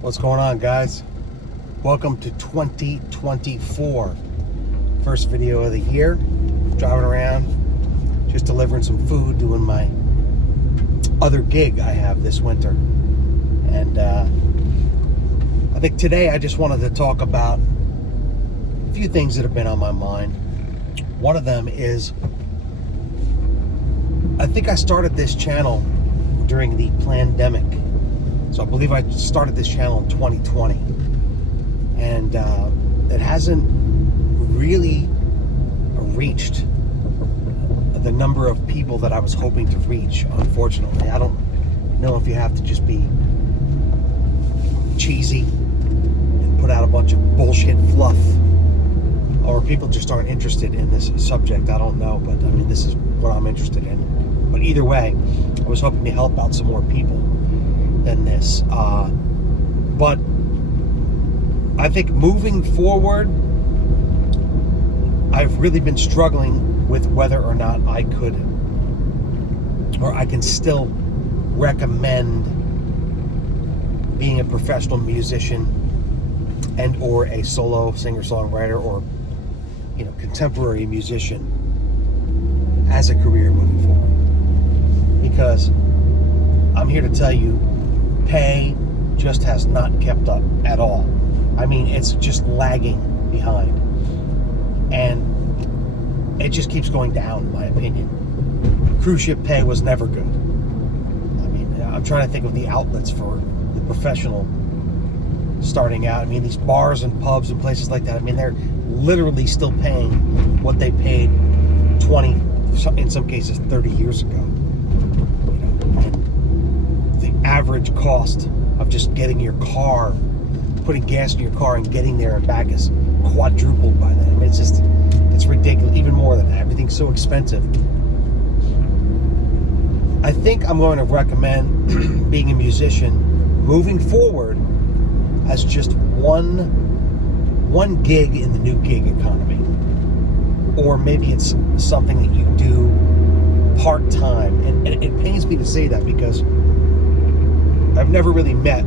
What's going on, guys? Welcome to 2024. First video of the year. Driving around, just delivering some food, doing my other gig I have this winter. And I think today I just wanted to talk about a few things that have been on my mind. One of them is, I think I started this channel during the pandemic. So I believe I started this channel in 2020. And it hasn't really reached the number of people that I was hoping to reach, unfortunately. I don't know if you have to just be cheesy and put out a bunch of bullshit fluff, or people just aren't interested in this subject. I don't know, but I mean, this is what I'm interested in. But either way, I was hoping to help out some more people than this. But I think moving forward, I've really been struggling with whether or not I could, or I can still recommend being a professional musician and or a solo singer-songwriter or, you know, contemporary musician as a career moving forward. Because I'm here to tell you, pay just has not kept up at all. I mean, it's just lagging behind. And it just keeps going down, in my opinion. Cruise ship pay was never good. I mean, I'm trying to think of the outlets for the professional starting out. I mean, these bars and pubs and places like that, I mean, they're literally still paying what they paid 20, in some cases 30 years ago. You know, and the average cost of just getting your car, putting gas in your car and getting there and back is quadrupled by then. I mean, it's ridiculous. Even more than that. Everything's so expensive. I think I'm going to recommend being a musician moving forward as just one gig in the new gig economy. Or maybe it's something that you do part-time. And it pains me to say that because I've never really met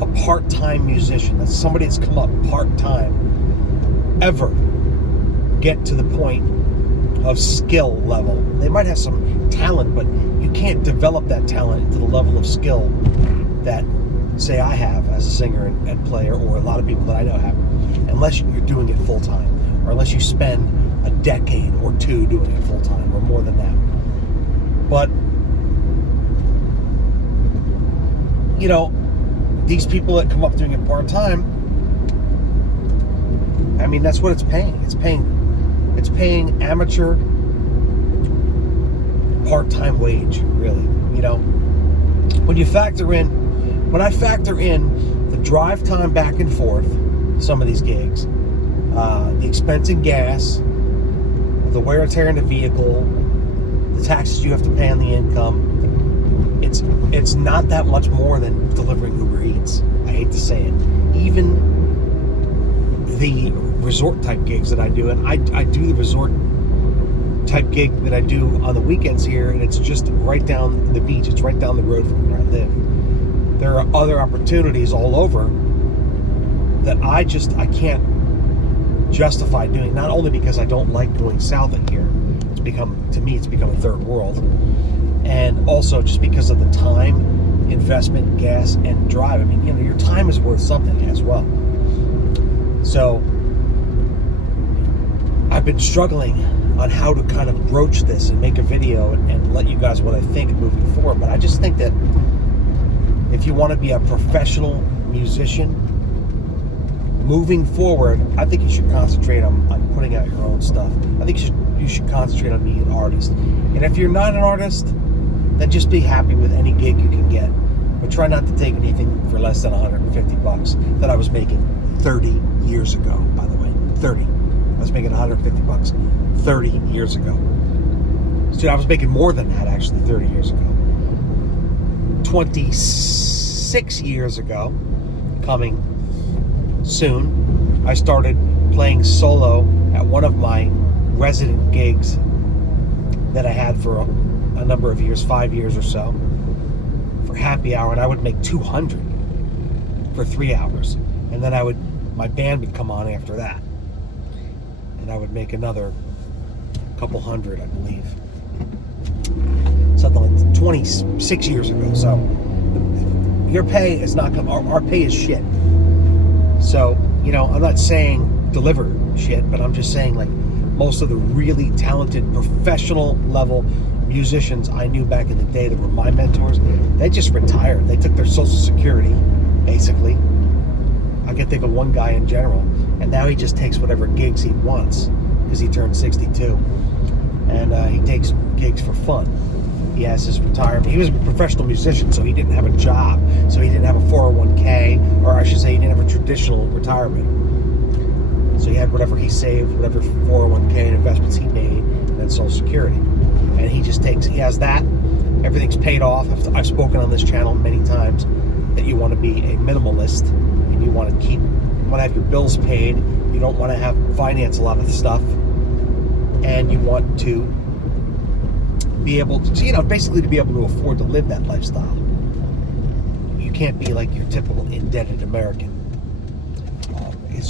a part-time musician, that's somebody that's come up part-time, ever get to the point of skill level. They might have some talent, but you can't develop that talent into the level of skill that, say, I have as a singer and player, or a lot of people that I know have, unless you're doing it full-time, or unless you spend a decade or two doing it full-time, or more than that. But, you know, these people that come up doing it part-time, I mean, that's what it's paying. It's paying amateur part-time wage, really. You know, when I factor in the drive time back and forth, some of these gigs, the expense in gas, the wear and tear in the vehicle, the taxes you have to pay on the income, it's not that much more than delivering Uber Eats. I hate to say it. Even the resort type gigs that I do, and I do the resort type gig that I do on the weekends here, and it's just right down the beach. It's right down the road from where I live. There are other opportunities all over that I can't justify doing, not only because I don't like going south of here. To me, it's become a third world. And also just because of the time investment, gas, and drive. I mean, you know, your time is worth something as well. So I've been struggling on how to kind of broach this and make a video and let you guys what I think moving forward. But I just think that if you want to be a professional musician moving forward, I think you should concentrate on putting out your own stuff. I think you should concentrate on being an artist. And if you're not an artist, then just be happy with any gig you can get. But try not to take anything for less than $150 that I was making 30 years ago, by the way. 30. I was making $150 30 years ago. So I was making more than that, actually, 30 years ago. 26 years ago, coming soon, I started playing solo at one of my resident gigs that I had for a number of years, 5 years or so, for happy hour, and I would make $200 for 3 hours, and then my band would come on after that, and I would make another couple hundred, I believe, something like 26 years ago. So your pay is not our pay is shit. So, you know, I'm not saying deliver shit, but I'm just saying, like, most of the really talented professional level musicians I knew back in the day that were my mentors, they just retired. They took their Social Security, basically. I can think of one guy in general, and now he just takes whatever gigs he wants because he turned 62, and he takes gigs for fun. He has his retirement. He was a professional musician, so he didn't have a job, so he didn't have a 401k, or I should say he didn't have a traditional retirement. So he had whatever he saved, whatever 401k and investments he made, and then Social Security. And he just he has that. Everything's paid off. I've spoken on this channel many times that you want to be a minimalist, and you want to have your bills paid. You don't want to finance a lot of stuff, and you want to be able to, you know, basically to be able to afford to live that lifestyle. You can't be like your typical indebted American. It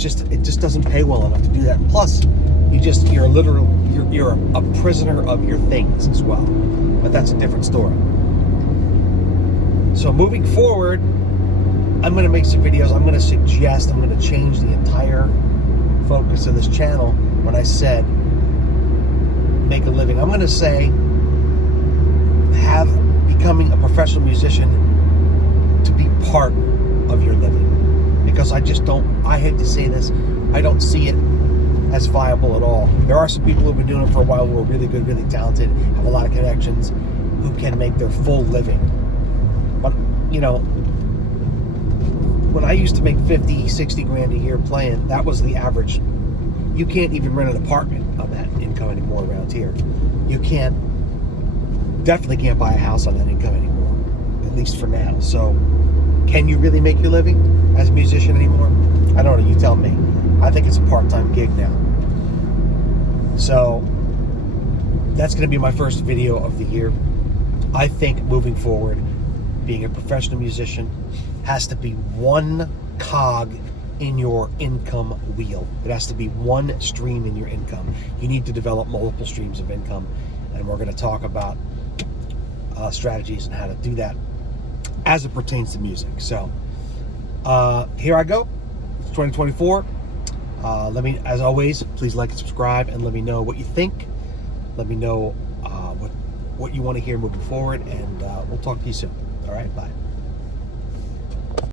just doesn't pay well enough to do that. And plus, you're a prisoner of your things as well. But that's a different story. So moving forward, I'm going to make some videos. I'm going to change the entire focus of this channel. When I said make a living, I'm going to say becoming a professional musician to be part of your living. Because I hate to say this, I don't see it as viable at all. There are some people who've been doing it for a while who are really good, really talented, have a lot of connections, who can make their full living. But, you know, when I used to make 50, 60 grand a year playing, that was the average. You can't even rent an apartment on that income anymore around here. You definitely can't buy a house on that income anymore, at least for now. So, can you really make your living as a musician anymore? I don't know, you tell me. I think it's a part-time gig now. So, that's going to be my first video of the year. I think moving forward, being a professional musician has to be one cog in your income wheel. It has to be one stream in your income. You need to develop multiple streams of income, and we're going to talk about strategies and how to do that as it pertains to music. So here I go. It's 2024. As always, please like and subscribe, and let me know what you think. Let me know what you want to hear moving forward, and we'll talk to you soon. All right, bye.